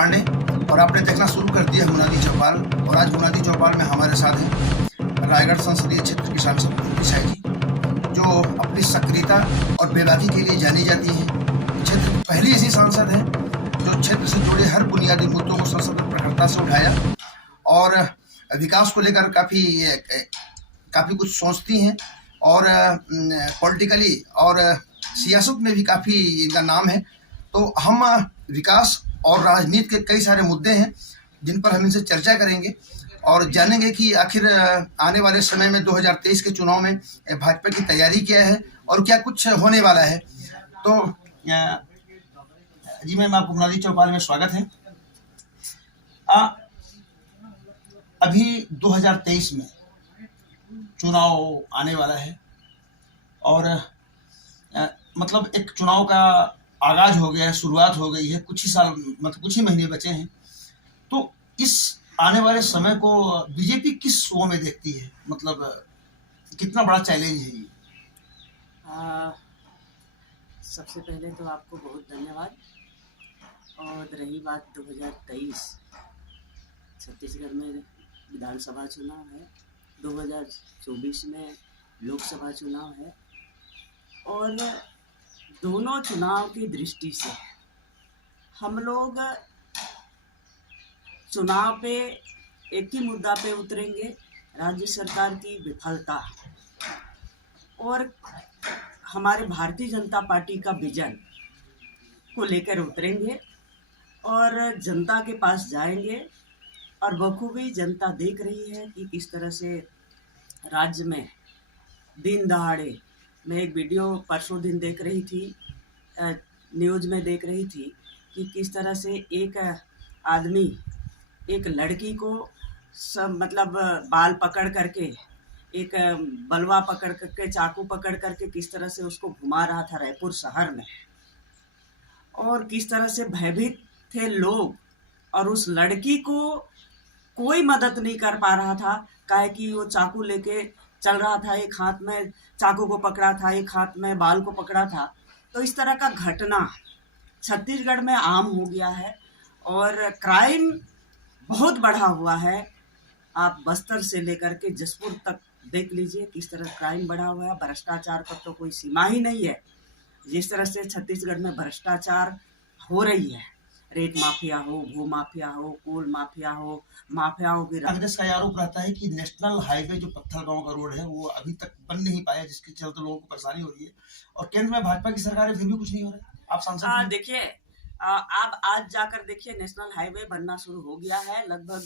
पांडे और आपने देखना शुरू कर दिया मुनादी चौपाल। और आज मुनादी चौपाल में हमारे साथ हैं रायगढ़ संसदीय क्षेत्र की सांसद कुंती साई जी, जो अपनी सक्रियता और बेबाकी के लिए जानी जाती है। क्षेत्र की पहली ऐसी सांसद है जो क्षेत्र से जुड़े हर बुनियादी मुद्दों को संसद में प्रखरता से उठाया और विकास को लेकर काफ़ी कुछ सोचती हैं और पॉलिटिकली और सियासत में भी काफ़ी इनका नाम है। तो हम विकास और राजनीति के कई सारे मुद्दे हैं जिन पर हम इनसे चर्चा करेंगे और जानेंगे कि आखिर आने वाले समय में 2023 के चुनाव में भाजपा की तैयारी क्या है और क्या कुछ होने वाला है। तो जी मैम, आपको मुनादी चौपाल में स्वागत है। अभी 2023 में चुनाव आने वाला है और मतलब एक चुनाव का आगाज हो गया है, शुरुआत हो गई है। कुछ ही साल मतलब कुछ ही महीने बचे हैं। तो इस आने वाले समय को बीजेपी किस वो में देखती है, मतलब कितना बड़ा चैलेंज है ये? सबसे पहले तो आपको बहुत धन्यवाद। और रही बात 2023, छत्तीसगढ़ में विधानसभा चुनाव है, 2024 में लोकसभा चुनाव है और दोनों चुनाव की दृष्टि से हम लोग चुनाव पे एक ही मुद्दा पे उतरेंगे, राज्य सरकार की विफलता और हमारे भारतीय जनता पार्टी का विजन को लेकर उतरेंगे और जनता के पास जाएंगे। और बखूबी जनता देख रही है कि किस तरह से राज्य में दिन दहाड़े, मैं एक वीडियो परसों दिन देख रही थी, न्यूज़ में देख रही थी कि किस तरह से एक आदमी एक लड़की को सब मतलब बाल पकड़ करके, एक बलवा पकड़ करके, चाकू पकड़ करके किस तरह से उसको घुमा रहा था रायपुर शहर में। और किस तरह से भयभीत थे लोग और उस लड़की को कोई मदद नहीं कर पा रहा था, काहे कि वो चाकू लेके चल रहा था, एक हाथ में चाकू को पकड़ा था, एक हाथ में बाल को पकड़ा था। तो इस तरह का घटना छत्तीसगढ़ में आम हो गया है और क्राइम बहुत बढ़ा हुआ है। आप बस्तर से लेकर के जसपुर तक देख लीजिए किस तरह क्राइम बढ़ा हुआ है। भ्रष्टाचार का तो कोई सीमा ही नहीं है। जिस तरह से छत्तीसगढ़ में भ्रष्टाचार हो रही है, रेत माफिया हो, भू माफिया हो, कोल माफिया हो, माफियाओं की। कांग्रेस का आरोप रहता है कि नेशनल हाईवे जो पत्थर गांव का रोड है वो अभी तक बन नहीं पाया, जिसके चलते लोगों को परेशानी हो रही है और केंद्र में भाजपा की सरकार है फिर भी कुछ नहीं हो रहा है। आप सांसद देखिए, आप आज जाकर देखिए, नेशनल हाईवे बनना शुरू हो गया है। लगभग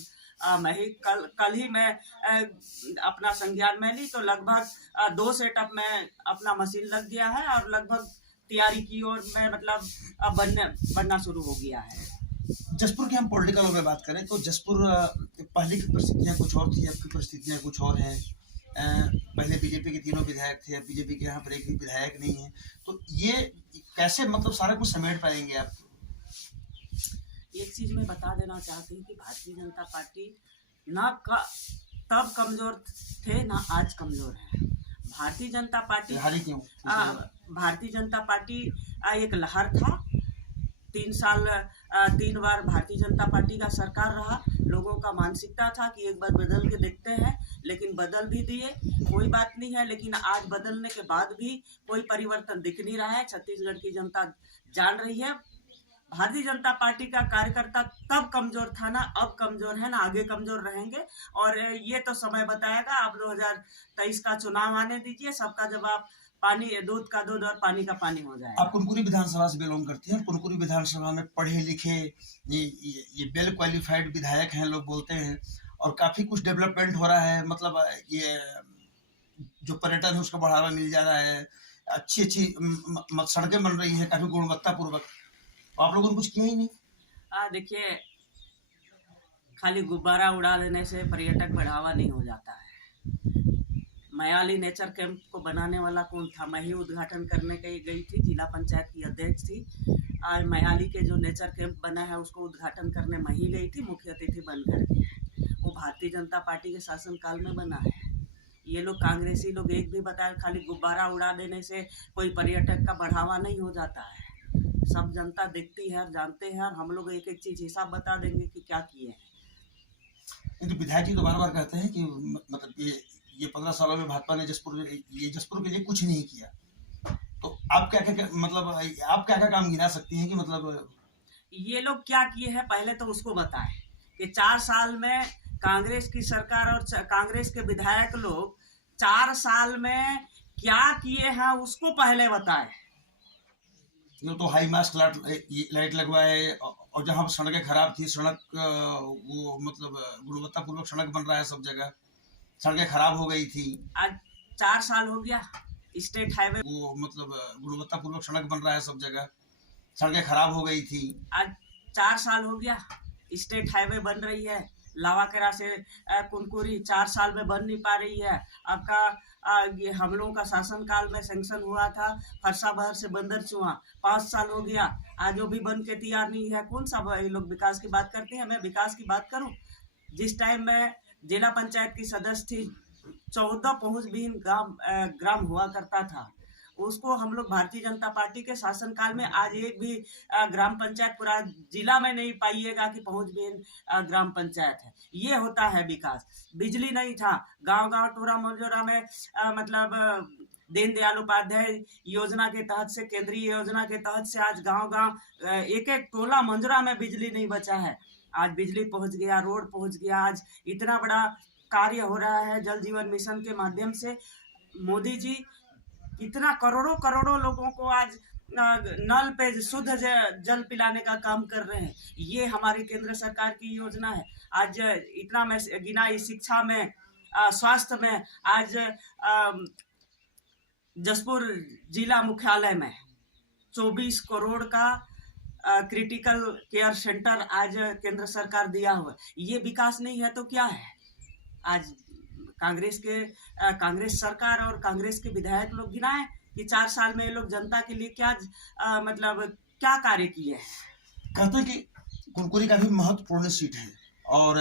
मैं ही कल ही मैं अपना संज्ञान में ली तो लगभग 2 सेटअप में अपना मशीन लग गया है और लगभग तैयारी की और मैं मतलब बनना शुरू हो गया है। जसपुर की हम पॉलिटिकल में बात करें तो जसपुर पहले की परिस्थितियाँ कुछ और थी, अब की परिस्थितियाँ कुछ और हैं। पहले बीजेपी के 3 विधायक थे, अब बीजेपी के यहाँ पर एक भी विधायक नहीं है। तो ये कैसे मतलब सारा कुछ समेट पाएंगे आप? एक चीज मैं बता देना चाहती हूँ कि भारतीय जनता पार्टी तब कमजोर थे ना आज कमजोर है। भारतीय जनता पार्टी एक लहर था। 3 बार भारतीय जनता पार्टी का सरकार रहा। लोगों का मानसिकता था कि एक बार बदल के देखते हैं, लेकिन बदल भी दिए, कोई बात नहीं है। लेकिन आज बदलने के बाद भी कोई परिवर्तन दिख नहीं रहा है। छत्तीसगढ़ की जनता जान रही है भारतीय जनता पार्टी का कार्यकर्ता तब कमजोर था ना, अब कमजोर है ना, आगे कमजोर रहेंगे। और ये तो समय बताएगा। आप 2023 का चुनाव आने दीजिए, सबका जवाब पानी, दूध का दूध और पानी का पानी हो जाएगा। आप कुनकुरी विधानसभा से बिलोंग करती हैं। कुनकुरी विधानसभा में पढ़े लिखे ये वेल क्वालिफाइड विधायक हैं, लोग बोलते हैं, और काफी कुछ डेवलपमेंट हो रहा है। मतलब ये जो पर्यटन है उसको बढ़ावा मिल जा रहा है, अच्छी सड़कें बन रही है काफी गुणवत्ता पूर्वक। आप लोगों ने कुछ किया ही नहीं। देखिए, खाली गुब्बारा उड़ा देने से पर्यटक बढ़ावा नहीं हो जाता है। मयाली नेचर कैंप को बनाने वाला कौन था? मैं ही उद्घाटन करने गई थी, जिला पंचायत की अध्यक्ष थी। आज मयाली के जो नेचर कैंप बना है उसको उद्घाटन करने मैं ही गई थी, मुख्य अतिथि बन करके। वो भारतीय जनता पार्टी के शासनकाल में बना है। ये लोग कांग्रेसी लोग एक भी बताए, खाली गुब्बारा उड़ा देने से कोई पर्यटक का बढ़ावा नहीं हो जाता है। सब जनता देखती है और जानते हैं, और हम लोग एक एक चीज हिसाब बता देंगे कि क्या किए हैं। तो विधायक जी तो बार बार कहते हैं कि मतलब ये 15 सालों में भाजपा ने जसपुर के लिए कुछ नहीं किया। तो आप क्या क्या मतलब आप क्या क्या काम गिना सकती हैं कि मतलब ये लोग क्या किए हैं पहले तो उसको बताएं कि 4 साल में कांग्रेस की सरकार और कांग्रेस के विधायक लोग 4 साल में क्या किए हैं उसको पहले बताएं। ये तो हाई मास्क लाइट लगवाए, और जहाँ सड़कें खराब थी सड़क वो मतलब गुणवत्तापूर्वक सड़क बन रहा है सब जगह, सड़कें खराब हो गई थी। आज 4 साल हो गया स्टेट हाईवे वो मतलब गुणवत्तापूर्वक सड़क बन रहा है सब जगह, सड़कें खराब हो गई थी। आज 4 साल हो गया स्टेट हाईवे बन रही है, लावाकेरा से कुनकुरी 4 साल में बन नहीं पा रही है। आपका ये हम लोगों का शासन काल में सैंक्शन हुआ था फरसाबहर से बंदर चुहा, 5 साल हो गया, आज वो भी बन के तैयार नहीं है। कौन सा ये लोग विकास की बात करते हैं? मैं विकास की बात करूं, जिस टाइम में जिला पंचायत की सदस्य थी 14 पहुंचविहीन ग्राम हुआ करता था, उसको हम लोग भारतीय जनता पार्टी के शासनकाल में आज एक भी ग्राम पंचायत पूरा जिला में नहीं पाइएगा कि पहुंचविहीन ग्राम पंचायत है। ये होता है विकास। बिजली नहीं था, गांव गांव टोरा मोजोरा में मतलब दीनदयाल उपाध्याय योजना के तहत से, केंद्रीय योजना के तहत से आज गांव गांव एक एक टोला मंजरा में बिजली नहीं बचा है। आज बिजली पहुंच गया, रोड पहुंच गया, आज इतना बड़ा कार्य हो रहा है जल जीवन मिशन के माध्यम से। मोदी जी कितना करोड़ों करोड़ों लोगों को आज नल पे शुद्ध जल पिलाने का काम कर रहे हैं। ये हमारी केंद्र सरकार की योजना है। आज इतना मैं गिना, शिक्षा में, स्वास्थ्य में, आज जसपुर जिला मुख्यालय में 24 करोड़ का क्रिटिकल केयर सेंटर आज केंद्र सरकार दिया हुआ है। ये विकास नहीं है तो क्या है? आज कांग्रेस सरकार और कांग्रेस के विधायक लोग गिनाए कि 4 साल में ये लोग जनता के लिए क्या मतलब क्या कार्य किए हैं। कहते हैं कि कुनकुरी का भी महत्वपूर्ण सीट है, और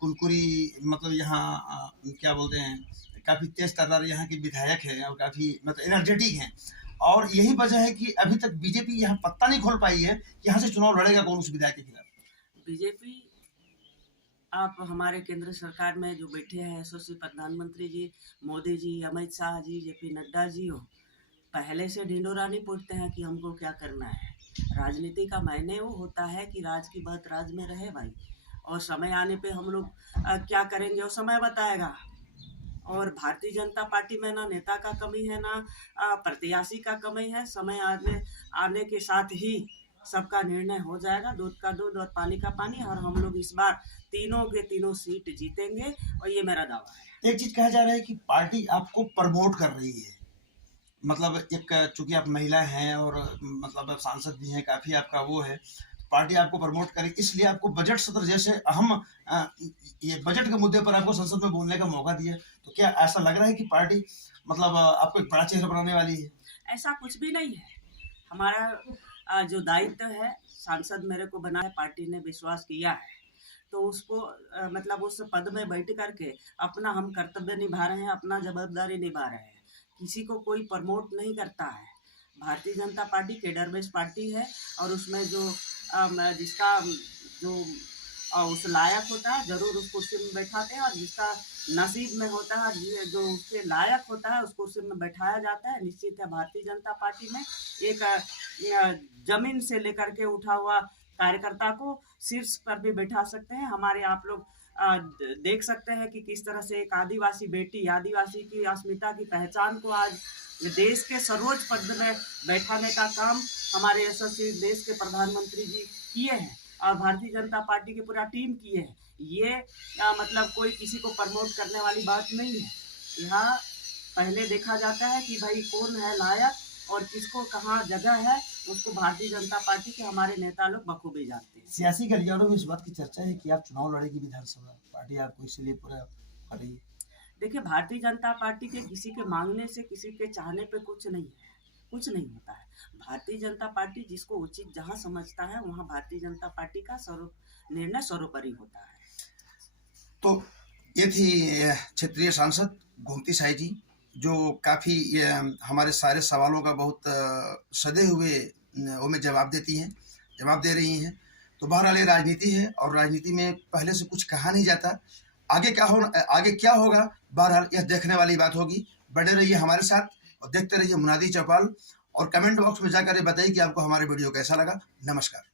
कुनकुरी मतलब यहाँ क्या बोलते हैं, काफी तेज तर्रार यहाँ के विधायक है और काफी मतलब एनर्जेटिक हैं, और यही वजह है कि अभी तक बीजेपी यहाँ पत्ता नहीं खोल पाई है कि यहाँ से चुनाव लड़ेगा कौन उस विधायक के खिलाफ। बीजेपी, आप हमारे केंद्र सरकार में जो बैठे हैं यशस्वी प्रधानमंत्री जी, मोदी जी, अमित शाह जी, जेपी नड्डा जी हो, पहले से ढिंडोरा नहीं पीटते हैं कि हमको क्या करना है। राजनीति का मायने वो होता है कि राज की बात राज में रहे भाई, और समय आने पे हम लोग क्या करेंगे वो समय बताएगा। और भारतीय जनता पार्टी में ना नेता का कमी है, ना प्रत्याशी का कमी है। समय आने के साथ ही सबका निर्णय हो जाएगा, दूध का दूध और पानी का पानी, और हम लोग इस बार तीनों के तीनों सीट जीतेंगे, और ये मेरा दावा है। एक चीज कहा जा रहा है कि पार्टी आपको प्रमोट कर रही है, मतलब एक चूंकि आप महिला हैं और मतलब सांसद भी हैं, काफी आपका वो है, पार्टी आपको प्रमोट करे, इसलिए आपको बजट सत्र जैसे अहम ये बजट के मुद्दे पर आपको संसद में बोलने का मौका दिया। तो क्या ऐसा लग रहा है कि पार्टी मतलब आपको एक बड़ा चेहरा बनाने वाली है? ऐसा कुछ भी नहीं है। हमारा जो दायित्व है, सांसद मेरे को बना है, पार्टी ने विश्वास किया है, तो उसको मतलब उस पद में बैठ करके अपना हम कर्तव्य निभा रहे हैं, अपना जवाबदारी निभा रहे हैं। किसी को कोई प्रमोट नहीं करता है। Bharatiya Janata party cadre based party है, और उसमें जो जिसका जो उस लायक होता है जरूर उस कुर्सी में बैठाते हैं, और जिसका नसीब में होता है, जो उसके लायक होता है उस कुर्सी में बैठाया जाता है। निश्चित है भारतीय जनता पार्टी में एक जमीन से लेकर के उठा हुआ कार्यकर्ता को शीर्ष पर भी बैठा सकते हैं। हमारे आप लोग देख सकते हैं कि किस तरह से एक आदिवासी बेटी, आदिवासी की अस्मिता की पहचान को आज देश के सर्वोच्च पद में बैठाने का काम हमारे यशस्वी देश के प्रधानमंत्री जी किए हैं, और भारतीय जनता पार्टी की पूरा टीम किए हैं। ये मतलब कोई किसी को प्रमोट करने वाली बात नहीं है। यहाँ पहले देखा जाता है कि भाई कौन है लायक और किसको कहाँ जगह है, उसको भारतीय जनता पार्टी के हमारे नेता लोग बखूबी जानते हैं। सियासी गलियारों में इस बात की चर्चा है कि आप चुनाव लड़ेगी विधानसभा, पार्टी आपको इसलिए पूरा कर रही है। देखिए, भारतीय जनता पार्टी के किसी के मांगने से, किसी के चाहने पे कुछ नहीं है, कुछ नहीं होता है। भारतीय जनता पार्टी जिसको उचित जहां समझता है वहां भारतीय जनता पार्टी का निर्णय सर्वोपरि होता है। तो ये थी क्षेत्रीय सांसद गोमती साई जी, जो काफी हमारे सारे सवालों का बहुत सधे हुए वो में जवाब दे रही हैं। तो बहरहाल ये राजनीति है और राजनीति में पहले से कुछ कहा नहीं जाता। आगे क्या होगा, बहरहाल यह देखने वाली बात होगी। बने रहिए हमारे साथ और देखते रहिए मुनादी चौपाल, और कमेंट बॉक्स में जाकर ये बताइए कि आपको हमारे वीडियो कैसा लगा। नमस्कार।